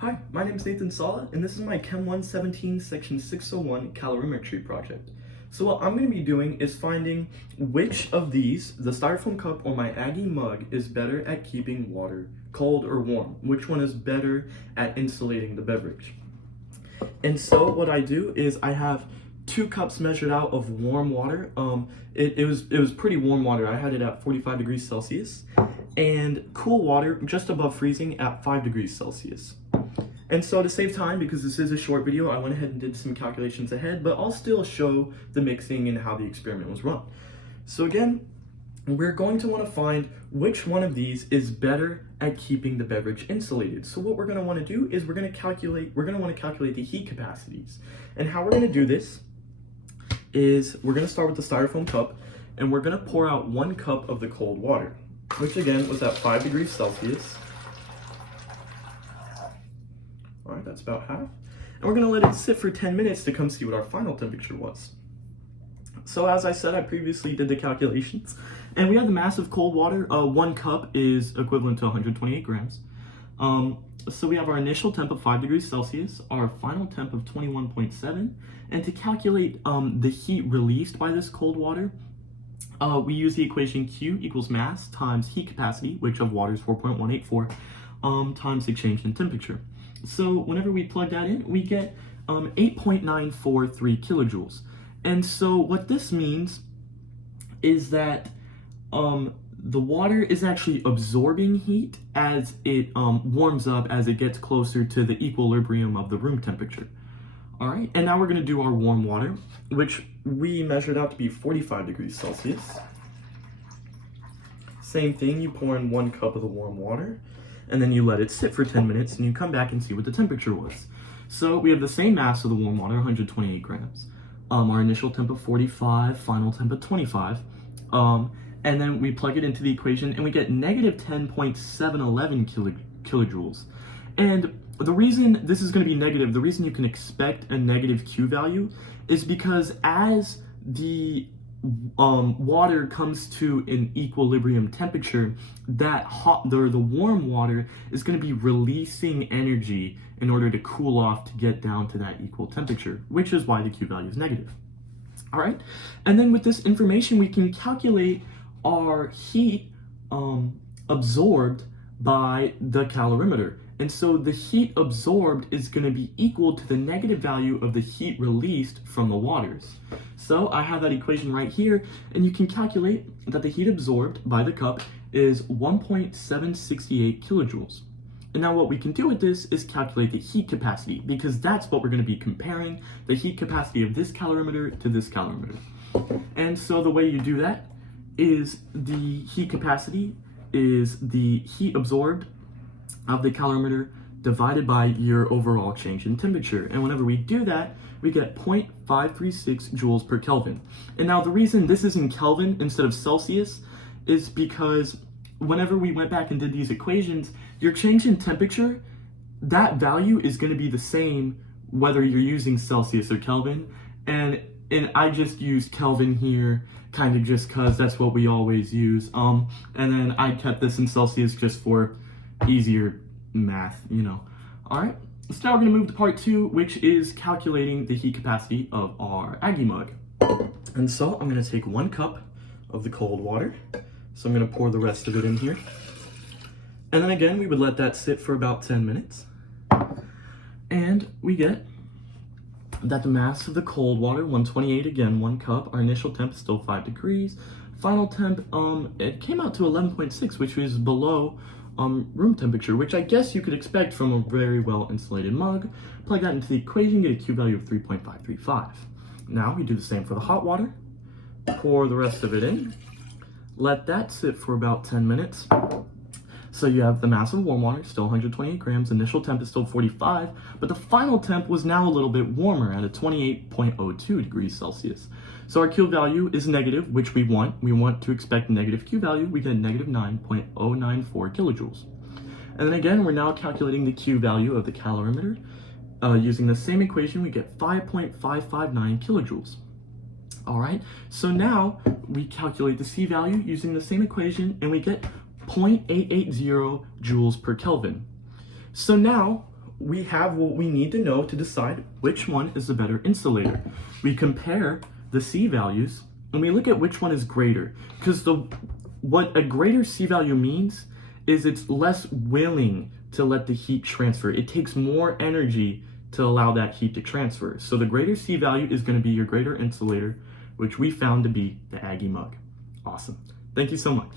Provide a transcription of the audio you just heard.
Hi, my name is Nathan Sala, and this is my Chem 117 Section 601 calorimetry project. So what I'm going to be doing is finding which of these, the styrofoam cup or my Aggie mug, is better at keeping water cold or warm. Which one is better at insulating the beverage. And so what I do is I have 2 cups measured out of warm water. It was pretty warm water. I had it at 45 degrees Celsius, and cool water just above freezing at 5 degrees Celsius. And so to save time, because this is a short video, I went ahead and did some calculations ahead, but I'll still show the mixing and how the experiment was run. So again, we're going to want to find which one of these is better at keeping the beverage insulated. So what we're going to want to do is we're going to want to calculate the heat capacities. And how we're going to do this is we're going to start with the styrofoam cup, and we're going to pour out 1 cup of the cold water, which again was at 5 degrees Celsius. All right, that's about half. And we're gonna let it sit for 10 minutes to come see what our final temperature was. So as I said, I previously did the calculations, and we have the mass of cold water. 1 cup is equivalent to 128 grams. So we have our initial temp of 5 degrees Celsius, our final temp of 21.7, and to calculate the heat released by this cold water, we use the equation Q equals mass times heat capacity, which of water is 4.184, times the change in temperature. So whenever we plug that in, we get 8.943 kilojoules. And so what this means is that the water is actually absorbing heat as it warms up, as it gets closer to the equilibrium of the room temperature. All right, and now we're gonna do our warm water, which we measured out to be 45 degrees Celsius. Same thing, you pour in 1 cup of the warm water, and then you let it sit for 10 minutes, and you come back and see what the temperature was. So we have the same mass of the warm water, 128 grams. Our initial temp of 45, final temp of 25. And then we plug it into the equation, and we get negative 10.711 kilojoules. And the reason this is going to be negative, the reason you can expect a negative Q value, is because as the water comes to an equilibrium temperature, the warm water is going to be releasing energy in order to cool off to get down to that equal temperature, which is why the Q value is negative. All right, and then with this information, we can calculate our heat absorbed by the calorimeter. And so the heat absorbed is going to be equal to the negative value of the heat released from the waters. So I have that equation right here, and you can calculate that the heat absorbed by the cup is 1.768 kilojoules. And now what we can do with this is calculate the heat capacity, because that's what we're going to be comparing, the heat capacity of this calorimeter to this calorimeter. And so the way you do that is the heat capacity is the heat absorbed of the calorimeter divided by your overall change in temperature. And whenever we do that, we get 0.536 joules per Kelvin. And now the reason this is in Kelvin instead of Celsius is because whenever we went back and did these equations, your change in temperature, that value is going to be the same whether you're using Celsius or Kelvin. And I just used Kelvin here kind of just because that's what we always use. And then I kept this in Celsius just for easier math, you know. All right, so now we're going to move to part 2, which is calculating the heat capacity of our Aggie mug. And so I'm going to take 1 cup of the cold water. So I'm going to pour the rest of it in here. And then again, we would let that sit for about 10 minutes. And we get that the mass of the cold water, 128 again, 1 cup. Our initial temp is still 5 degrees. Final temp, it came out to 11.6, which was below room temperature, which I guess you could expect from a very well insulated mug. Plug that into the equation, get a Q value of 3.535. Now we do the same for the hot water. Pour the rest of it in. Let that sit for about 10 minutes. So you have the mass of warm water, still 128 grams. Initial temp is still 45, but the final temp was now a little bit warmer at a 28.02 degrees Celsius. So our Q value is negative, which we want. We want to expect negative Q value. We get negative 9.094 kilojoules. And then again, we're now calculating the Q value of the calorimeter. Using the same equation, we get 5.559 kilojoules. All right, so now we calculate the C value using the same equation, and we get 0.880 joules per Kelvin. So now we have what we need to know to decide which one is the better insulator. We compare the C values and we look at which one is greater, because what a greater C value means is it's less willing to let the heat transfer. It takes more energy to allow that heat to transfer. So the greater C value is going to be your greater insulator, which we found to be the Aggie mug. Awesome. Thank you so much.